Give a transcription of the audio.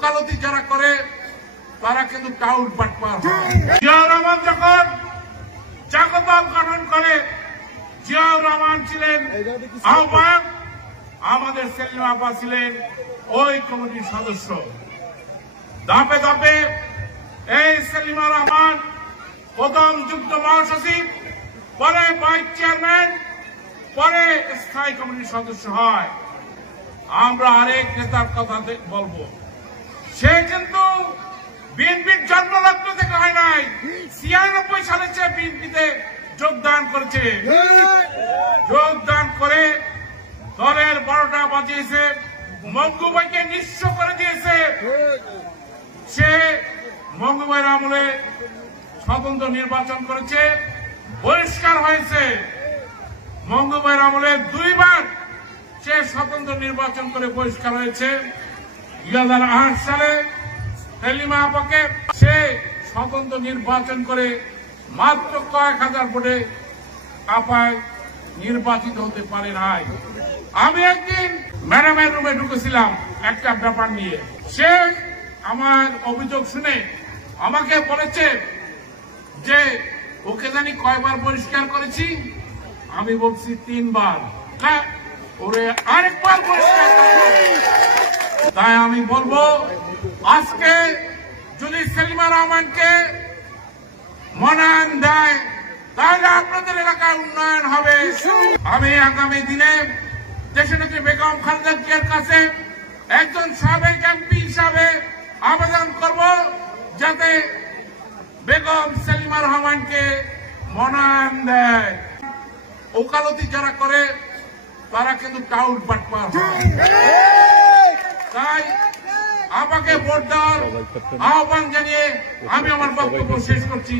ওকালতি যারা করে তারা কিন্তু টাউল পাটপার হয়। জিয়াউর রহমান যখন জাগদল গঠন করে, জিয়াউর রহমান ছিলেন আহ্বায়ক, আমাদের সেলিম আপা ছিলেন ওই কমিটির সদস্য। ধাপে ধাপে এই সেলিমা রহমান প্রথম যুগ্ম মহাসচিব, পরে ভাইস চেয়ারম্যান, পরে স্থায়ী কমিটির সদস্য হয়। আমরা আরেক নেতার কথা বলবো, সে কিন্তু বিএনপির জন্মলগ্ন থেকে হয় নাই, 96 সালে সে বিএনপিতে যোগদান করেছে। যোগদান করে দলের 12টা বাজিয়েছে, মঙ্গুভাইকে নিঃস্ব করে দিয়েছে। সে মঙ্গুভাইয়ের আমলে স্বতন্ত্র নির্বাচন করেছে, বহিষ্কার হয়েছে। মঙ্গুভাইয়ের আমলে 2 বার সে স্বতন্ত্র নির্বাচন করে বহিষ্কার হয়েছে। 2008 সালে সেলিমা আপাকে সে স্বতন্ত্র নির্বাচন করে মাত্র কয়েক হাজার ভোটে আপায় নির্বাচিত হতে পারে নাই। আমি একদিন ম্যাডামের রুমে ঢুকেছিলাম একটা ব্যাপার নিয়ে, সে আমার অভিযোগ শুনে আমাকে বলেছে যে ওকে জানি কয়বার পরিষ্কার করেছি। আমি বলছি 3 বার। ওরে আরেকবার পরিষ্কার করেছি। তাই আমি বলবো, আজকে যদি সেলিমা রহমানকে মনোনয়ন দেয় তাহলে আপনাদের এলাকায় উন্নয়ন হবে। আমি আগামী দিনে দেশনেত্রী বেগম খালেদা জিয়ার কাছে একজন সাবেক এমপি হিসাবে আবেদন করব, যাতে বেগম সেলিমা রহমানকে মনোনয়ন দেয়। ওকালতি যারা করে তারা কিন্তু টাউল পাটপার হয়। তাই আমাকে ভোট দেওয়ার আহ্বান জানিয়ে আমি আমার বক্তব্য শেষ করছি।